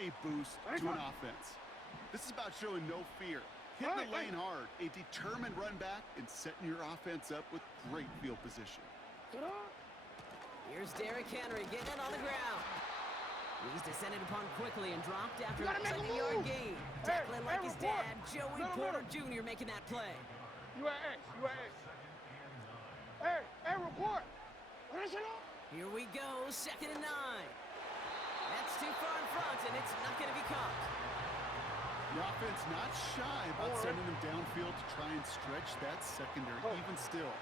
a boost to an offense. This is about showing no fear, hitting the lane hard, a determined run back, and setting your offense up with great field position. Here's Derrick Henry getting it on the ground. He's descended upon quickly and dropped after a 2-yard gain. Tackling like his dad, Joey Porter Jr. making that play. You at X. Hey, report. Here we go, 2nd and 9. That's too far in front, and it's not going to be caught. The offense not shy about sending them downfield to try and stretch that secondary. Even still,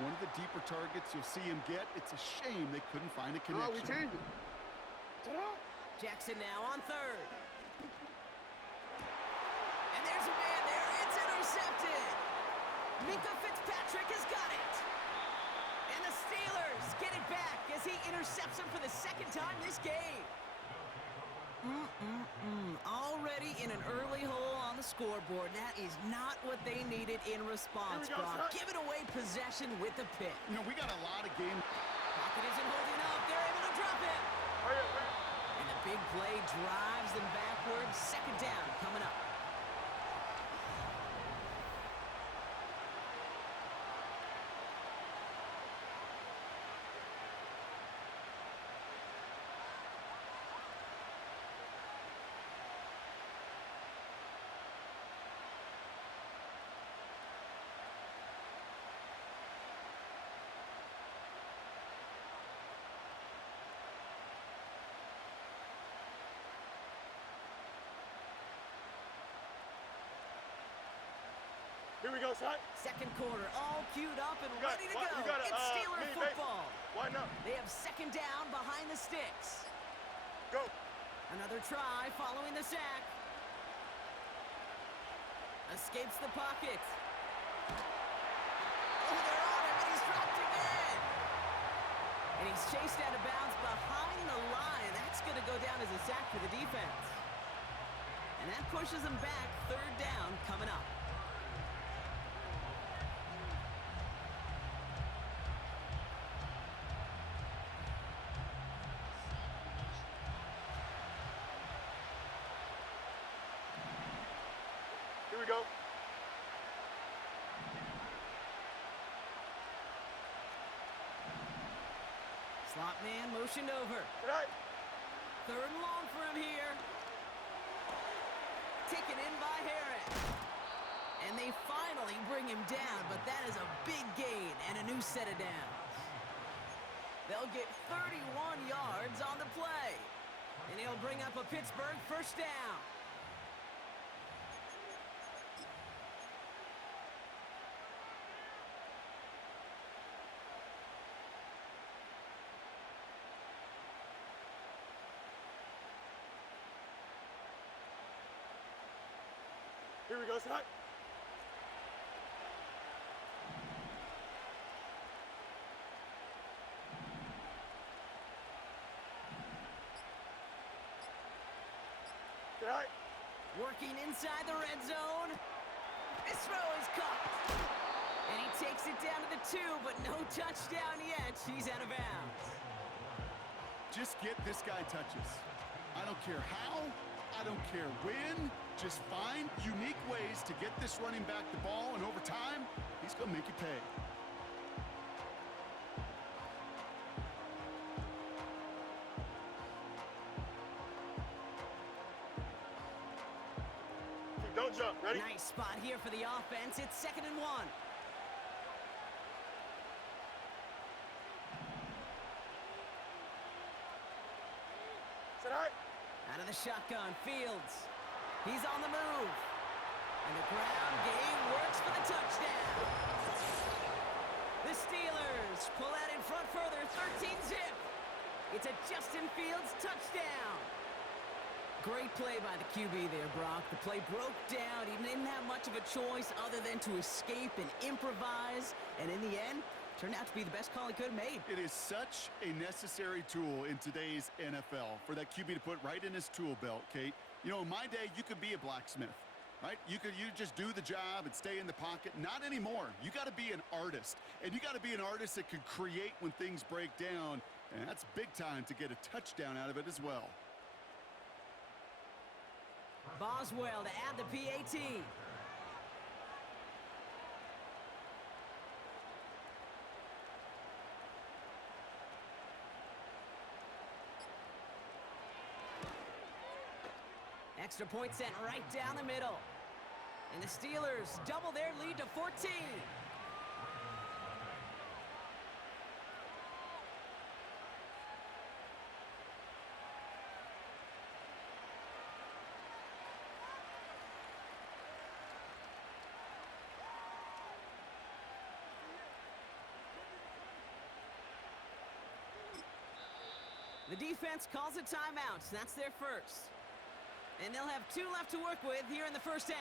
one of the deeper targets you'll see him get. It's a shame they couldn't find a connection. We changed it. Jackson now on 3rd. And there's a man there. It's intercepted. Minka Fitzpatrick has got it. And the Steelers get it back as he intercepts him for the 2nd time this game. Already in an early hole on the scoreboard. That is not what they needed in response, Brock. Giving away possession with the pick. You know, we got a lot of game. Pocket isn't holding up. They're able to drop it. And the big play drives them backwards. 2nd down coming up. Here we go, son. 2nd quarter, all queued up and ready to go. It's Steeler football. Why not? They have 2nd down behind the sticks. Go. Another try following the sack. Escapes the pocket. Oh, they're on him, and he's dropped again. And he's chased out of bounds behind the line. That's going to go down as a sack for the defense. And that pushes them back. 3rd down coming up. Here we go. Slot man motioned over. Tonight. 3rd and long for him here. Taken in by Harris. And they finally bring him down, but that is a big gain and a new set of downs. They'll get 31 yards on the play. And he'll bring up a Pittsburgh 1st down. Here we go, son. Tonight. Working inside the red zone. This throw is caught. And he takes it down to the 2, but no touchdown yet. He's out of bounds. Just get this guy touches. I don't care how, I don't care when. Just find unique ways to get this running back the ball, and over time, he's going to make you pay. Don't jump. Ready? Nice spot here for the offense. It's 2nd and 1. Tonight. Out of the shotgun, Fields. He's on the move. And the ground game works for the touchdown. The Steelers pull out in front further, 13-zip. It's a Justin Fields touchdown. Great play by the QB there, Brock. The play broke down. He didn't have much of a choice other than to escape and improvise. And in the end, turned out to be the best call he could have made. It is such a necessary tool in today's NFL for that QB to put right in his tool belt, Kate. You know, in my day, you could be a blacksmith, right? You just do the job and stay in the pocket. Not anymore. You got to be an artist, and you got to be an artist that can create when things break down, and that's big time to get a touchdown out of it as well. Boswell to add the PAT. Extra point sent right down the middle. And the Steelers double their lead to 14. The defense calls a timeout. That's their first. And they'll have 2 left to work with here in the first half.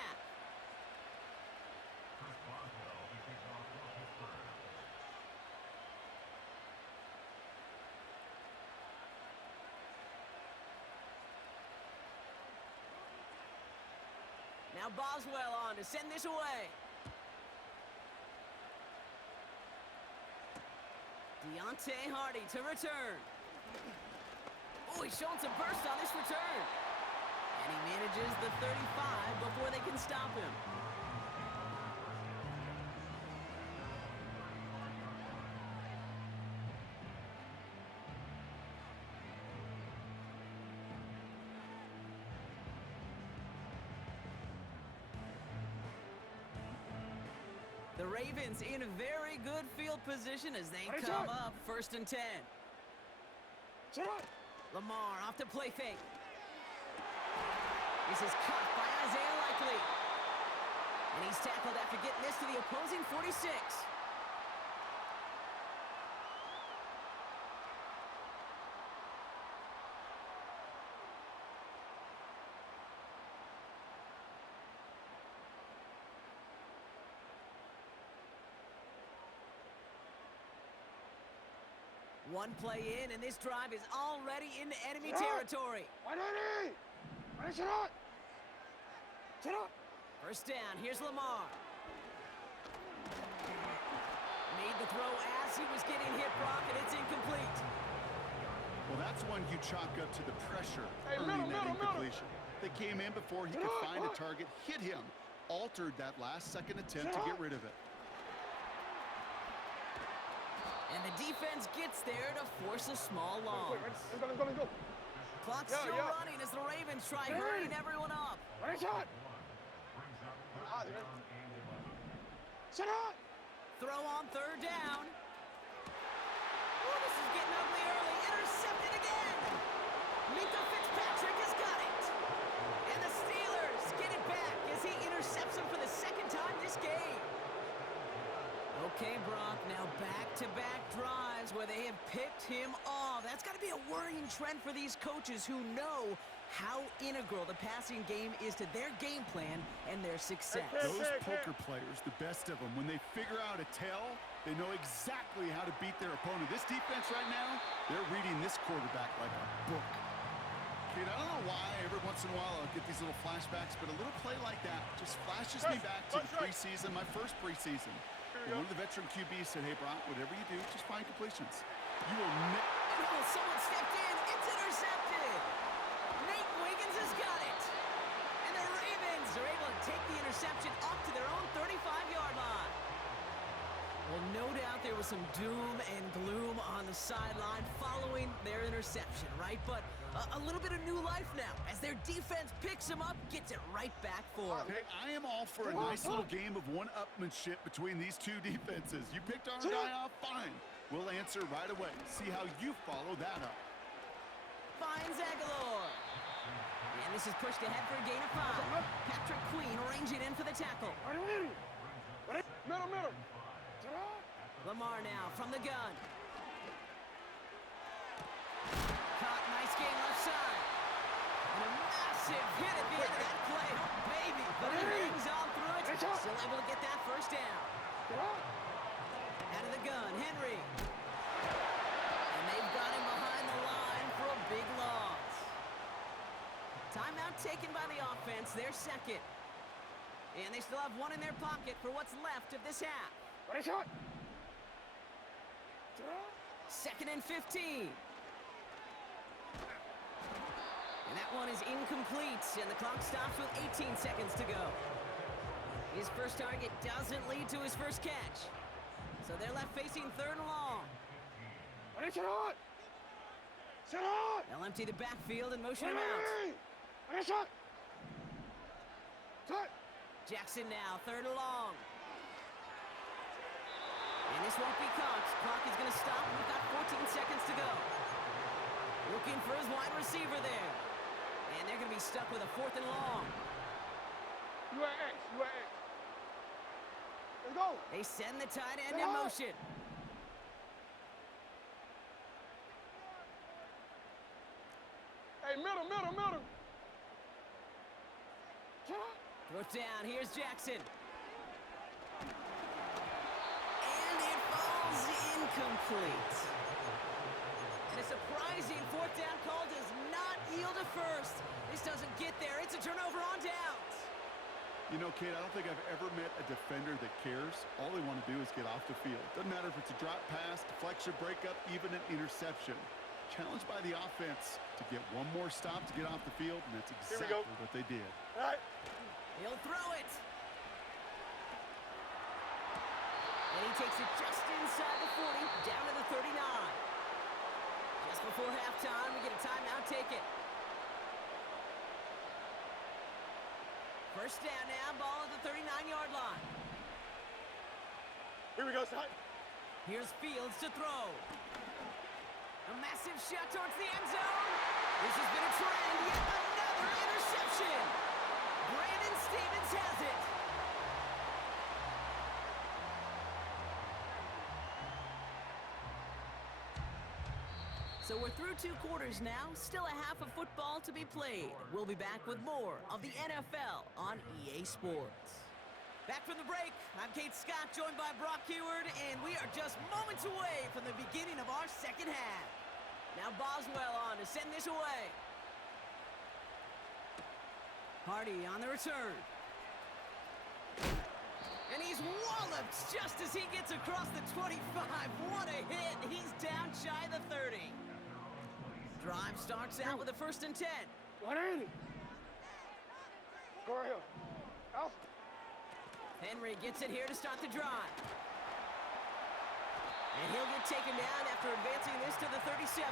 Now Boswell on to send this away. Deontay Hardy to return. Oh, he's showing some burst on this return. And he manages the 35 before they can stop him. The Ravens in a very good field position as they come up 1st and 10. Lamar off to play fake. This is caught by Isaiah Likely. And he's tackled after getting this to the opposing 46. One play in, and this drive is already into enemy territory. First down, here's Lamar. Made the throw as he was getting hit, Brock, and it's incomplete. Well, that's one you chalk up to the pressure earning that incompletion. They came in before he could find a target, hit him, altered that last-second attempt to get rid of it. And the defense gets there to force a small loss. Clock's still running as the Ravens try hurrying everyone up. Throw on 3rd down. Oh, this is getting ugly early. Intercepted again. Minka Fitzpatrick has got it. And the Steelers get it back as he intercepts him for the 2nd time this game. Okay, Brock, now back-to-back drives where they have picked him off. That's got to be a worrying trend for these coaches who know how integral the passing game is to their game plan and their success. Those poker players, the best of them, when they figure out a tell, they know exactly how to beat their opponent. This defense right now, they're reading this quarterback like a book. Kid, I don't know why every once in a while I'll get these little flashbacks, but a little play like that just flashes me back to the preseason, my first preseason. One of the veteran QBs said, hey, Brock, whatever you do, just find completions. You will Oh, someone stepped in. It's intercepted. Nate Wiggins has got it. And the Ravens are able to take the interception up to their own 35-yard line. Well, no doubt there was some doom and gloom on the sideline following their interception, right? But a little bit of new life now as their defense picks them up, gets it right back for them. Hey, I am all for a nice little game of one-upmanship between these two defenses. You picked our guy off, fine. We'll answer right away. See how you follow that up. Finds Aguilar. And this is pushed ahead for a gain of 5. Patrick Queen arranging in for the tackle. Lamar now from the gun. Caught, nice game left side. And a massive hit at the end of that play. Oh, baby. But he hangs on through it. Still able to get that first down. Out of the gun, Henry. And they've got him behind the line for a big loss. Timeout taken by the offense, their 2nd. And they still have one in their pocket for what's left of this half. 2nd and 15. And that one is incomplete. pace, and the clock stops with 18 seconds to go. His first target doesn't lead to his first catch. So they're left facing 3rd and long. They'll empty the backfield and motion him out. Jackson now, 3rd and long. And this won't be caught. Clock is going to stop. We've got 14 seconds to go. Looking for his wide receiver there. And they're going to be stuck with a 4th and long. Let's go. They send the tight end in motion. Hey, middle. Throw down. Here's Jackson. And it falls incomplete. And a surprising 4th down call does not yield a first. This doesn't get there. It's a turnover on downs. You know, Kate, I don't think I've ever met a defender that cares. All they want to do is get off the field. Doesn't matter if it's a drop pass, deflection, breakup, even an interception. Challenged by the offense to get one more stop to get off the field, and that's exactly what they did. All right. He'll throw it. And he takes it just inside the 40, down to the 39. Just before halftime, we get a timeout, take it. First down now, ball at the 39-yard line. Here we go, son. Here's Fields to throw. A massive shot towards the end zone. This has been a trend. Yet another interception. Brandon Stevens has it. So we're through 2 quarters now. Still a half of football to be played. We'll be back with more of the NFL on EA Sports. Back from the break, I'm Kate Scott, joined by Brock Heward, and we are just moments away from the beginning of our second half. Now Boswell on to send this away. Hardy on the return. And he's walloped just as he gets across the 25. What a hit. He's down shy of the 30. Drive starts out with a 1st and 10. 180. Go right here. Out. Henry gets it here to start the drive. And he'll get taken down after advancing this to the 37.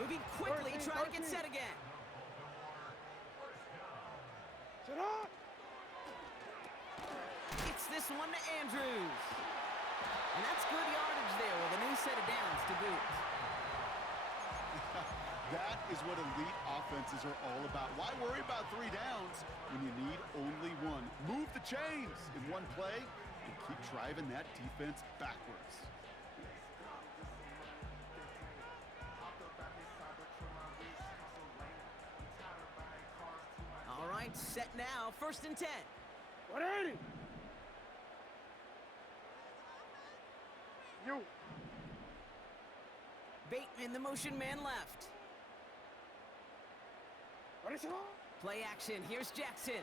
Moving quickly, trying to get set again. Sit up. It's this one to Andrews. And that's good yardage there with a new set of downs to boot. That is what elite offenses are all about. Why worry about 3 downs when you need only 1? Move the chains in one play and keep driving that defense backwards. All right, set now, 1st and 10. 180. You. Bateman, the motion man left. Ready, son? Play action, here's Jackson.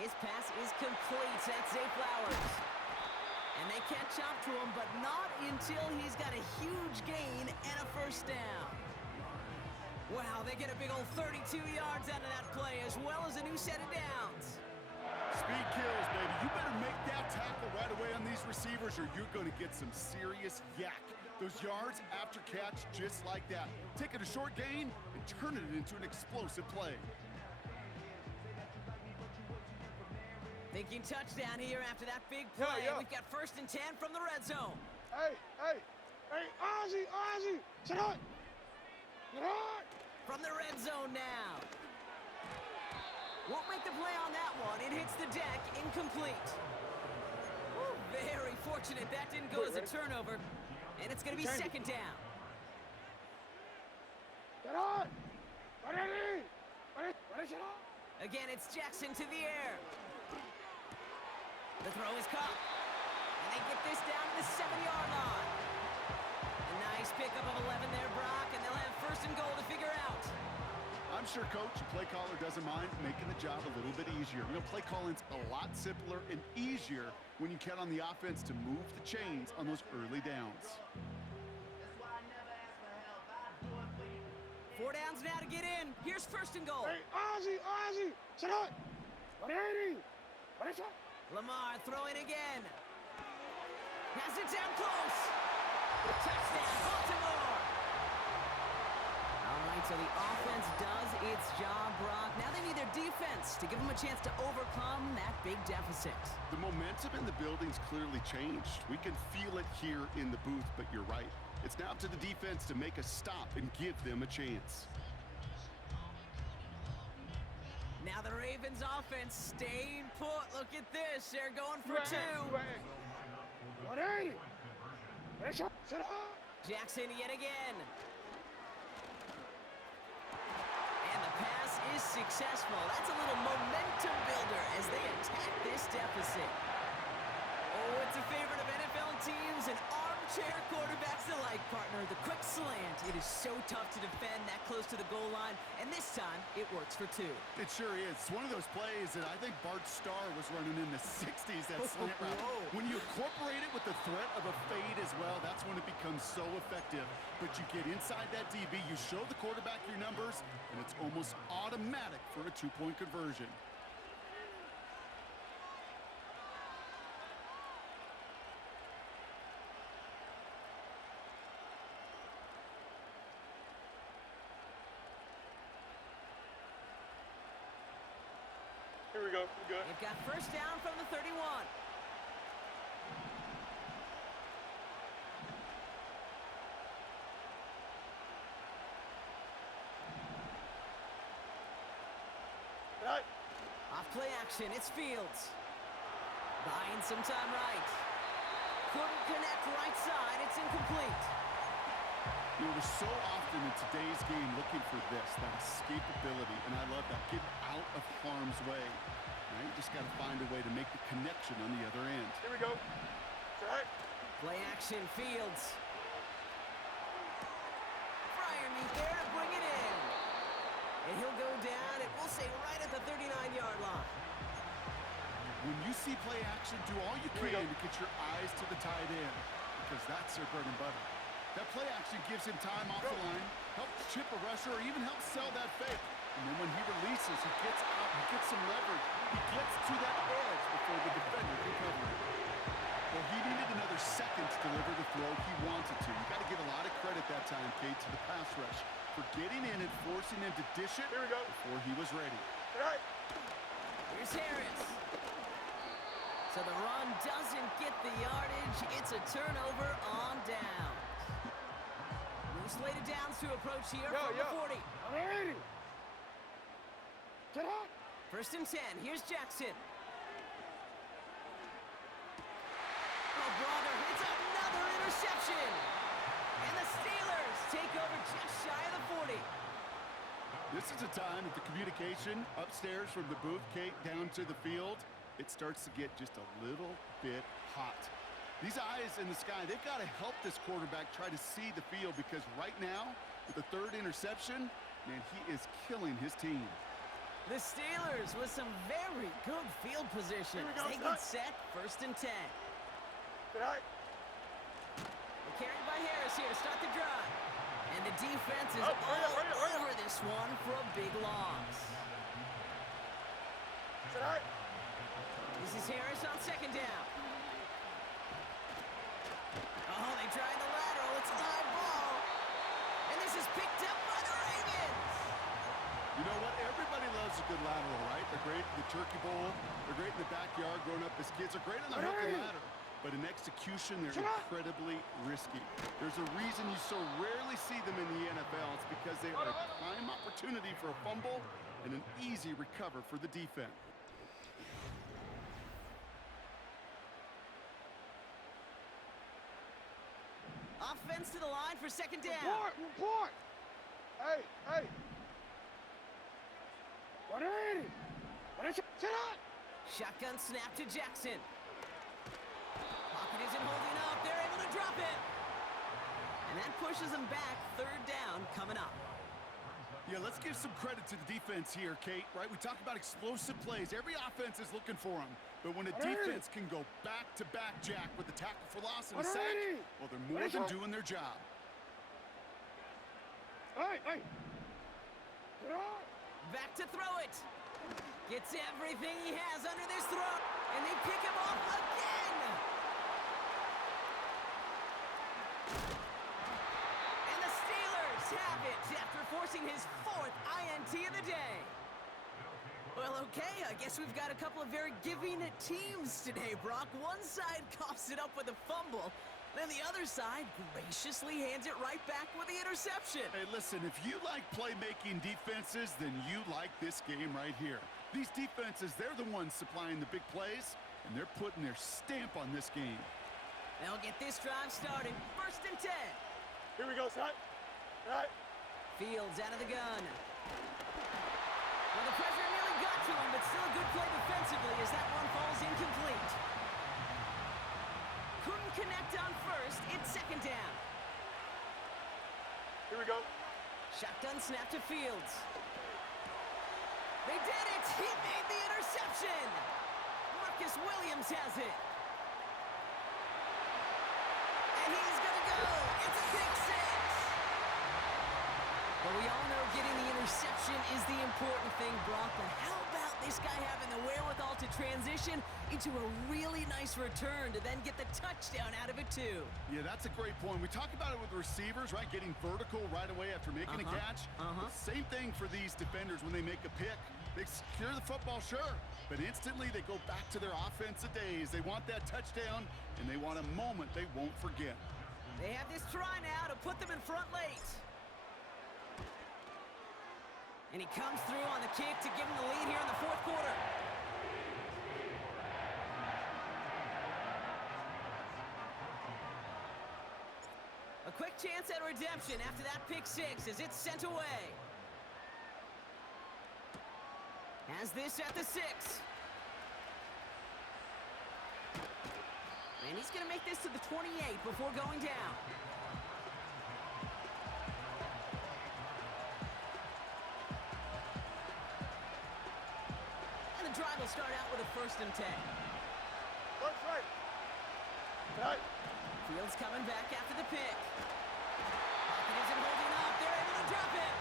His pass is complete. That's Zay Flowers. And they catch up to him, but not until he's got a huge gain and a 1st down. Wow, they get a big old 32 yards out of that play, as well as a new set of downs. Speed kills, baby. You better make that tackle right away on these receivers, or you're going to get some serious yak. Those yards after catch, just like that. Take it a short gain and turn it into an explosive play. Thinking touchdown here after that big play. Yeah. We've got 1st and 10 from the red zone. Hey, Ozzy, sit up. Get on. From the red zone now. Won't make the play on that one. It hits the deck, incomplete. Woo, very fortunate that didn't go as a turnover. And it's going to be 2nd down. Get on. Ready, get on. Again, it's Jackson to the air. The throw is caught. And they get this down to the 7-yard line. A nice pickup of 11 there, Brock, and they'll have 1st and goal to figure out. I'm sure coach and play caller doesn't mind making the job a little bit easier. You know, play calling's a lot simpler and easier when you count on the offense to move the chains on those early downs. 4 downs now to get in. Here's first and goal. Hey, Ozzy, sit up. 180. What is that? Lamar throwing again. Has it down close. Touchdown, Baltimore. All right, so the offense does its job, Brock. Now they need their defense to give them a chance to overcome that big deficit. The momentum in the building's clearly changed. We can feel it here in the booth, but you're right. It's now up to the defense to make a stop and give them a chance. Now the Ravens offense staying put. Look at this. They're going for 2. 180. Sit up. Jackson yet again. And the pass is successful. That's a little momentum builder as they attack this deficit. Oh, it's a favorite of NFL teams and armchair quarterbacks alike, partner. The quick slant. It is so tough to defend that close to the goal line, and this time it works for 2. It sure is. It's one of those plays that I think Bart Starr was running in the 60s, that slant route. When you incorporate it with the threat of a fade as well, that's when it becomes so effective. But you get inside that DB, you show the quarterback your numbers, and it's almost automatic for a 2-point conversion. Here we go. We're good. They've got first down from the 31. Right. Off play action, it's Fields. Buying some time right. Couldn't connect right side, it's incomplete. You know, we're so often in today's game looking for this, that escapability, and I love that. Get out of harm's way. Now you just got to find a way to make the connection on the other end. Here we go. Right. Play action, Fields. Fryer meet there to bring it in. And he'll go down, and we'll say right at the 39-yard line. When you see play action, do all you Here we can go. to get your eyes to the tight end, because that's their bread and butter. That play action gives him time off the line, helps chip a rusher, or even helps sell that fake. And then when he releases, he gets out, he gets some leverage. He gets to that edge before the defender can cover it. Well, he needed another second to deliver the throw he wanted to. You got to give a lot of credit that time, Kate, to the pass rush for getting in and forcing him to dish it Here we go. before he was ready. Right. Here's Harris. So the run doesn't get the yardage. It's a turnover on down. Slated downs to approach here from the 40. 180. Sit up. First and 10. Here's Jackson. Oh, brother. It's another interception. And the Steelers take over just shy of the 40. This is a time that the communication upstairs from the booth, Kate, down to the field, it starts to get just a little bit hot. These eyes in the sky, they've got to help this quarterback try to see the field, because right now, with the 3rd interception, man, he is killing his team. The Steelers with some very good field position. Here we go, They get set, first and 10. Right. They're carried by Harris here to start the drive. And the defense is hurry up. over this one for a big loss. Right. This is Harris on second down. Oh, they tried the lateral. It's a live ball. And this is picked up by the Ravens. You know what? Everybody loves a good lateral, right? They're great in the turkey bowl. They're great in the backyard growing up as kids. They're great on the hook and ladder. But in execution, they're incredibly risky. There's a reason you so rarely see them in the NFL. It's because they are a prime opportunity for a fumble and an easy recover for the defense. Offense to the line for second down. Report. Hey. 180. Sit up. Shotgun snap to Jackson. Pocket isn't holding up. They're able to drop it. And that pushes them back. Third down coming up. Yeah, let's give some credit to the defense here, Kate, right? We talk about explosive plays. Every offense is looking for them. But when a defense can go back-to-back, Jack, with the tackle for loss and a sack, well, they're more than doing their job. Hey. Throw. Back to throw it. Gets everything he has under this throw. And they pick him off again. And the Steelers have it after forcing his 4th INT of the day. Well, okay, I guess we've got a couple of very giving teams today, Brock. One side coughs it up with a fumble, then the other side graciously hands it right back with the interception. Hey, listen, if you like playmaking defenses, then you like this game right here. These defenses, they're the ones supplying the big plays, and they're putting their stamp on this game. They'll get this drive started. 1st and 10. Here we go, son. All right. Fields out of the gun. Well, the pressure nearly got to him, but still a good play defensively as that one falls incomplete. Couldn't connect on 1st. It's 2nd down. Here we go. Shotgun snap to Fields. They did it! He made the interception! Marcus Williams has it. And he's gonna go! It's a pick 6! Well, we all know getting the interception is the important thing, Brock, but how about this guy having the wherewithal to transition into a really nice return to then get the touchdown out of it, too? Yeah, that's a great point. We talk about it with receivers, right? Getting vertical right away after making a catch. Same thing for these defenders when they make a pick. They secure the football, sure, but instantly they go back to their offensive days. They want that touchdown, and they want a moment they won't forget. They have this try now to put them in front late. And he comes through on the kick to give him the lead here in the 4th quarter. A quick chance at redemption after that pick 6 as it's sent away. Has this at the 6. And he's going to make this to the 28 before going down. And the drive will start out with a 1st and 10. Left, right. Right. Fields coming back after the pick. Pocket isn't holding up. They're able to drop it.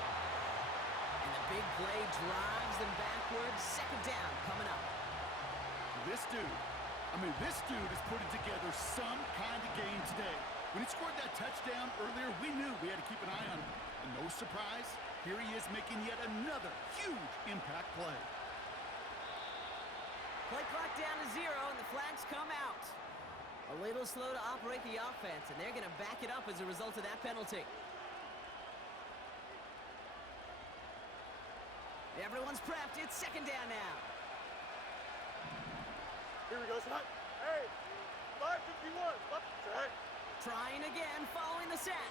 And the big play drives them backwards. 2nd down coming up. This dude is putting together some kind of game today. When he scored that touchdown earlier, we knew we had to keep an eye on him. And no surprise, here he is making yet another huge impact play. Play clock down to 0, and the flags come out. A little slow to operate the offense, and they're going to back it up as a result of that penalty. Everyone's prepped. It's 2nd down now. Here we go, son. Hey, 551. Right. Trying again, following the sack.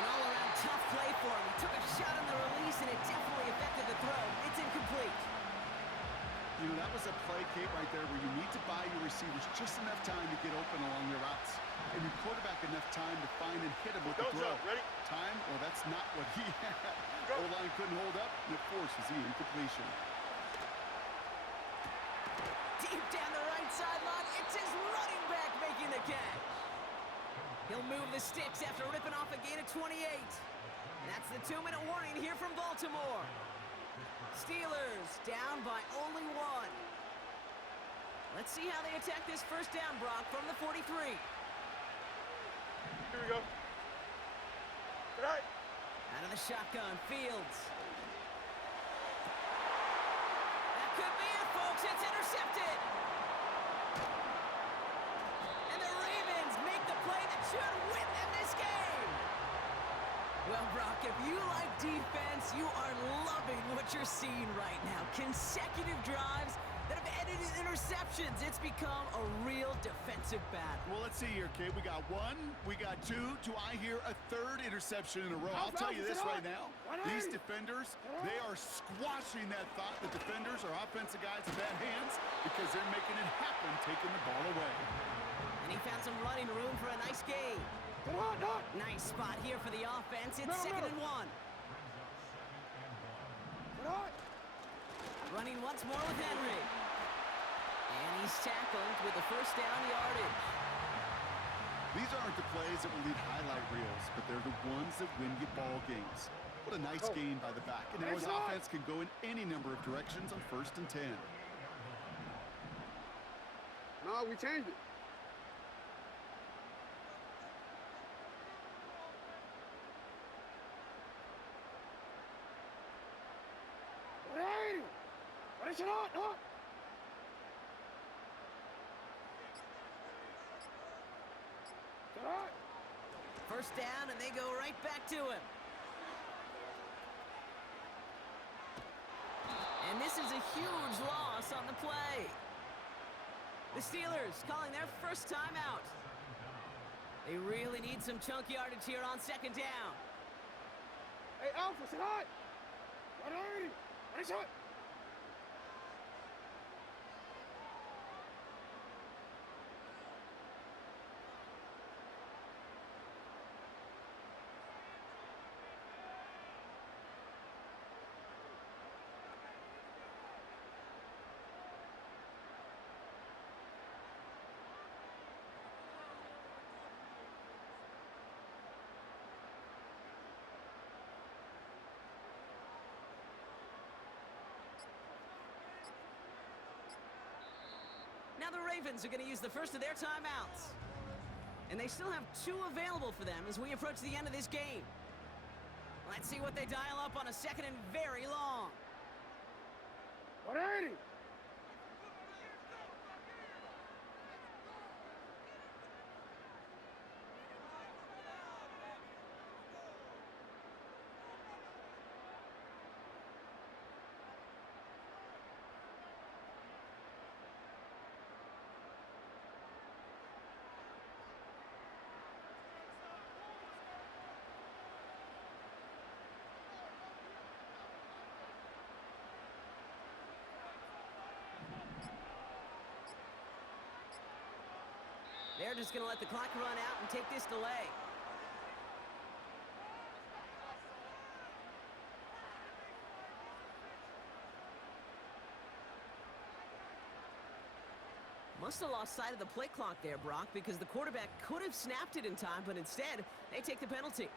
An all-around tough play for him. He took a shot on the release, and it definitely affected the throw. It's incomplete. You know, that was a play, Kate, right there where you need to buy your receivers just enough time to get open along their routes. And your quarterback enough time to find and hit him with the throw. Ready? Time? Well, that's not what he had. O-line couldn't hold up, and it forces the incompletion. Deep down the right sideline, it's his running back making the catch. He'll move the sticks after ripping off a gain of 28. That's the 2-minute warning here from Baltimore. Steelers down by only 1. Let's see how they attack this 1st down, Brock, from the 43. Here we go. Right. Out of the shotgun, Fields. That could be it, folks. It's intercepted. And the Ravens make the play that should win them this game. Well, Brock, if you like defense, you are loving what you're seeing right now. Consecutive drives that have ended in interceptions. It's become a real defensive battle. Well, let's see here, Kate. We got 1, we got 2. Do I hear a 3rd interception in a row? I'll tell you this right now. These defenders, they are squashing that thought that defenders are offensive guys in bad hands because they're making it happen, taking the ball away. And he found some running room for a nice gain. Nice spot here for the offense. It's 2nd and 1. Running once more with Henry. And he's tackled with the 1st down yardage. These aren't the plays that will lead highlight reels, but they're the ones that win you ball games. What a nice gain by the back. And now his offense can go in any number of directions on 1st and 10. No, we changed it. Hey! What is it on? No! First down, and they go right back to him. And this is a huge loss on the play. The Steelers calling their first timeout. They really need some chunk yardage here on 2nd down. Hey, Alpha, sit hot! What are you? What is it? Now the Ravens are going to use the first of their timeouts. And they still have 2 available for them as we approach the end of this game. Let's see what they dial up on a 2nd and very long. 180! They're just going to let the clock run out and take this delay. Must have lost sight of the play clock there, Brock, because the quarterback could have snapped it in time, but instead, they take the penalty.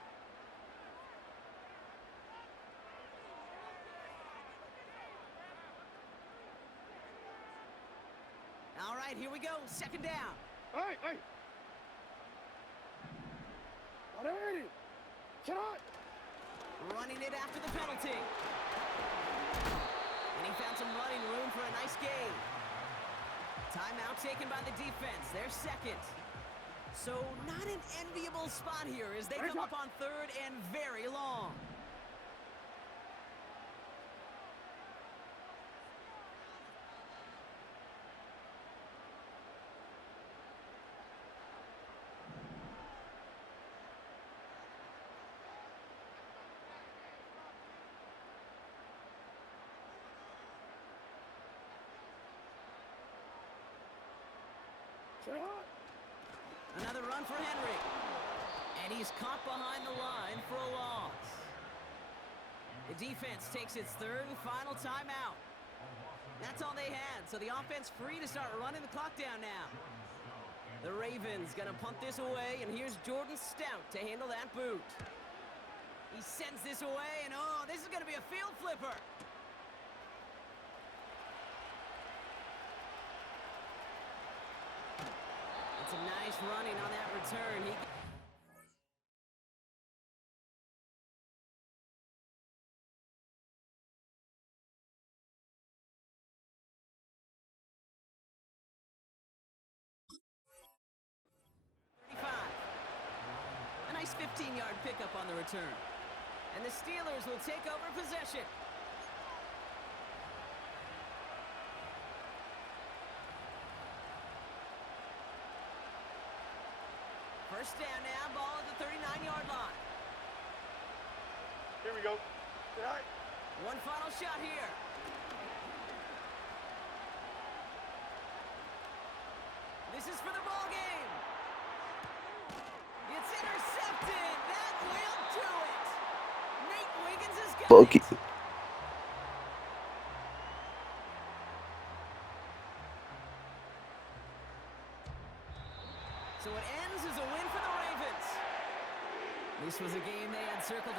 All right, here we go. 2nd down. Hey, hey! 180! Sit hot! Running it after the penalty. And he found some running room for a nice gain. Timeout taken by the defense. Their 2nd. So not an enviable spot here as they come up on 3rd and very long. Sit hot! Another run for Henry. And he's caught behind the line for a loss. The defense takes its 3rd and final timeout. That's all they had, so the offense free to start running the clock down now. The Ravens gonna punt this away, and here's Jordan Stout to handle that boot. He sends this away, and oh, this is gonna be a field flipper. It's a nice running on that return. A nice 15-yard pickup on the return. And the Steelers will take over possession. First down now, ball at the 39-yard line. Here we go. Sit hot! One final shot here. This is for the ball game. It's intercepted. That will do it. Nate Wiggins has got it. So it ends as a win This was a game they had circled